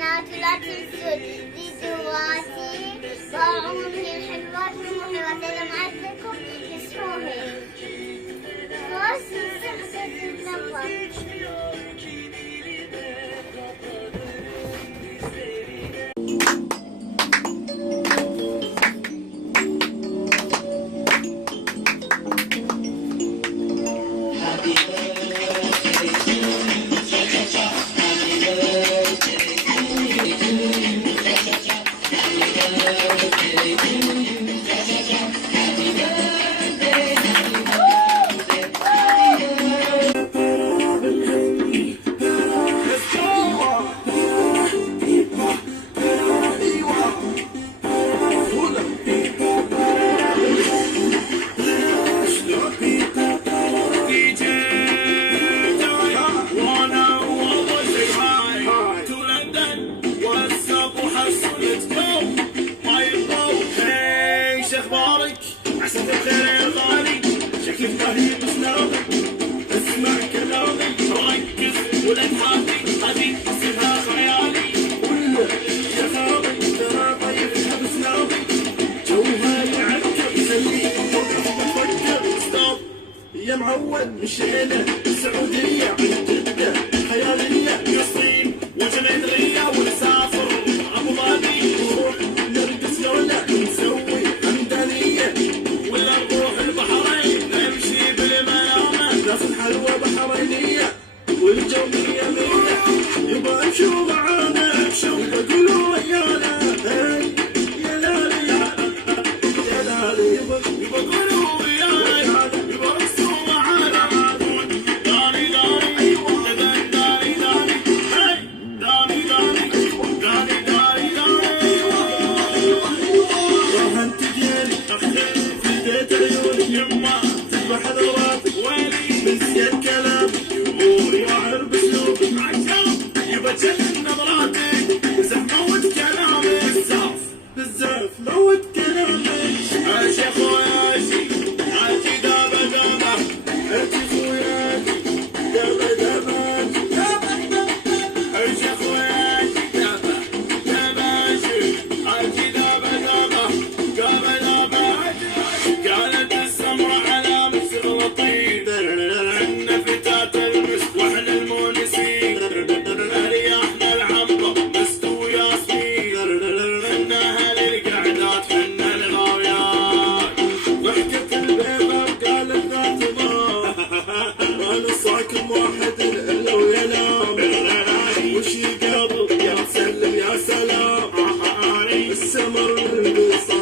القناة ولا تنسوا فيديوهاتي وعمري الحلوات والحلوات اللي معدكم يسحوهن بس نستخدم النظر. عسى بخير يا غالي، شكلك باهي بس ناوي اسمع كلامي، ركز ولا تحاتي هذي تصيرها خيالي، ولا يا خالي ترى طيبها بس ناوي جوها يعكر يخليك توقف وتفكر. ستوب يا معود مشينا السعودية عند جدة خيالية، قصرين وجنيدرية ونسافر أبو ظبي نروح نرقص لولا نسوي حمدانية، ولا نروح البحرين نمشي بالمنامة ناخذ حلوى بحرينية والجو مية مية. يبا امشوا معانا امشوا وقولوا ويانا هي يا لالي يا لالي، يبا قولوا ويانا يبا رقصوا معانا داني داني ايوه داني داني هي داني داني داني داني راح انت ديالي اخي فديت عيوني يما تذبح ذراتك ويلي بزيت كلامي اموري واعر باسلوبي عشان يبا جنن نظراتك بزاف موت كلامك بزاف موت كلامك. عاش يا خوياشي عاشي دابا دابا ارجي خوياكي دابا دابا عاش يا خوياشي دابا دابا عاشي دابا دابا دابا دابا. كانت السمرة علامة غلطين عنا فتاة المسك واحنا المونسين، رياحنا العنبر مسك وياسمين، حنا اهل القعدات حنا الغاويات، ضحكت البيضة وقالت ذات ضار ما نصاكم واحد الا وينام، وش يقابل يا سلم يا سلام السمر الانبساط